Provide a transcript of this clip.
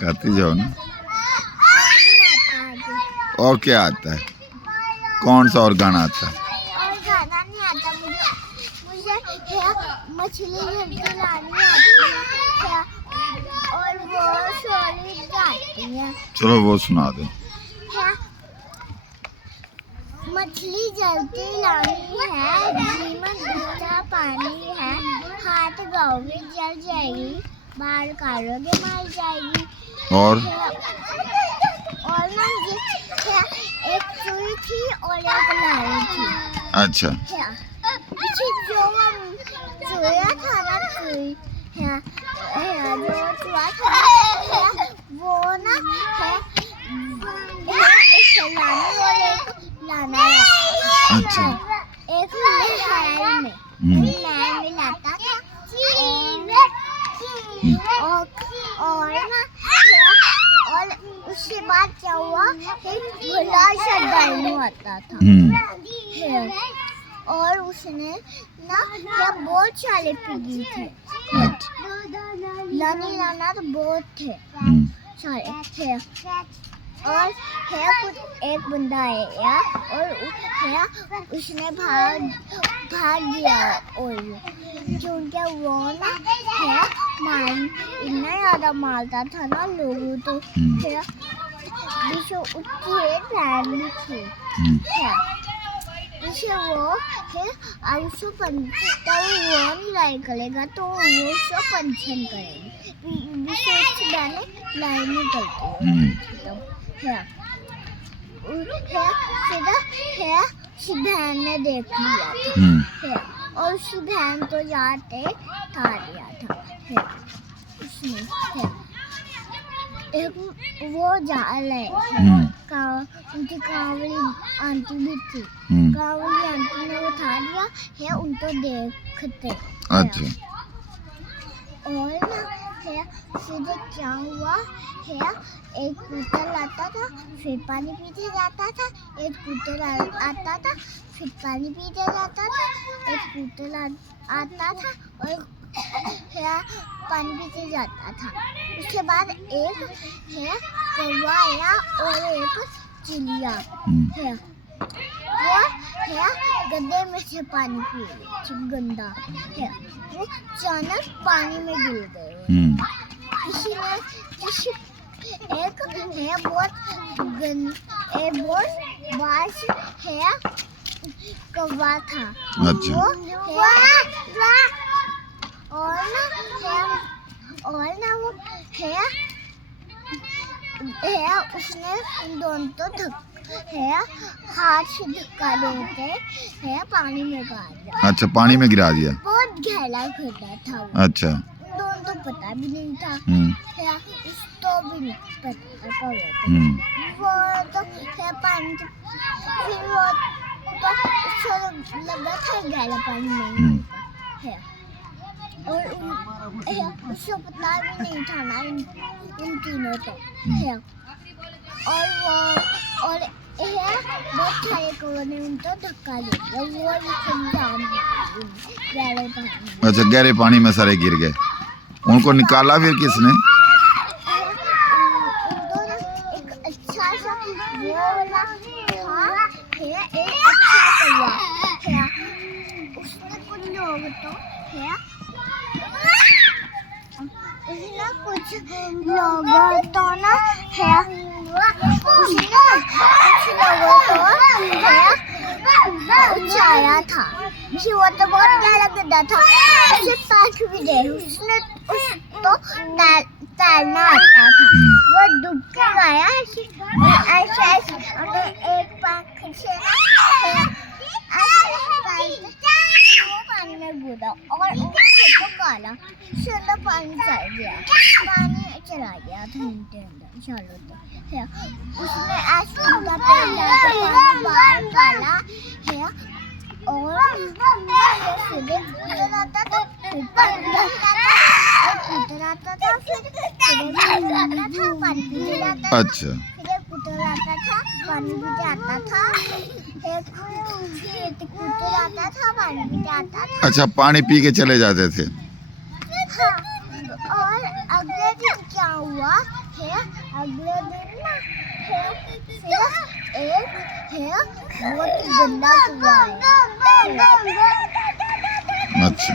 गाती जाओ ना। और क्या आता है? कौन सा और गाना आता है? और गाना नहीं आता मुझे। मछली लानी आती है और वो सोनी जाती है। चलो वो सुना दो। मछली जलती लानी है, जीवन मीठा पानी है, हाथ गाओगे जल जाएगी, बाल काटोगे मर जाएगी। और ना एक चूही थी और एक लाली थी। अच्छा। पीछे जो चूहा था ना चूही जो चूहा था वो ना एक लानी और एक लाना अच्छा। एक नहर में लाता था और ना और उसके बाद क्या हुआ, एक बड़ा सा डायनो आता था और उसने ना बहुत सारे पिगी थे। लाना तो बहुत थे सारे थे और कुछ एक बंदा आया और उसने भाग गया और क्योंकि वो ना इतना ज़्यादा मारता था ना लोगों तो पीछे उसकी एक बहन भी थी पीछे वो उसको वो लड़ाई करेगा तो वो उसको पंचन करेगी पीछे उसकी बहनें लड़ाई नहीं करती बहन ने देख लिया था और उसकी बहन तो जाते था लिया था उसने एक वो जाल है उनकी कांवड़ी आंटी भी थी कांवड़ी आंटी ने उठा लिया उनको देखते। अच्छा। और ना फिर क्या हुआ एक कूतर आता था फिर पानी पीते जाता था, एक कूतर आता था फिर पानी पीते जाता था, एक कूतर आता था और पानी पीते जाता था। उसके बाद एक कौवा आया और एक चिड़िया वो गड्ढे में से पानी पी रही थी गंदा वो अचानक पानी में गिर गए। एक बहुत बास कौवा था। अच्छा। और ना वो उसने दोनों तो हाथ से धक्का देते पानी में गिरा दिया। अच्छा, पानी में गिरा दिया। बहुत गहरा खड्डा था वो। अच्छा। दोनों तो पता भी नहीं था उसको भी नहीं पता था वो तो पानी फिर वो तो उसको लगा था गहरा पानी नहीं और उसको पता भी नहीं था ना इन तीनों तो और बहुत सारे कौवे ने उनको धक्का दिया वो गहरे पानी। अच्छा, गहरे पानी में सारे गिर गए। उनको निकाला फिर किसने? उनको ना एक अच्छा सा वो वाला था एक अच्छा कौवा उसने कुछ लोग तो उसने कुछ लोगों तो ना उछाया था वो तो बहुत गहरा गड्ढा था उसे पास भी दे उसने उसको तैरना आता था वो डूब के गया ऐसे एक पंख से पानी में कूदा और उसको काला सोना पानी चल गया पानी चला गया था उनके अंदर चलो तो उसने ऐसे कूदा पानी बाहर काला और फिर कूद आता था फिर पानी आता था फिर पानी पीते जाता था। अच्छा। फिर कूतर आता था पानी पीते आता था कूतर आता था पानी पीते आता था। अच्छा, पानी पी के चले जाते थे। हाँ, और अगले दिन क्या हुआ है, अगले दिन ना है फिर एक है बहुत गंदा हुआ है। अच्छा।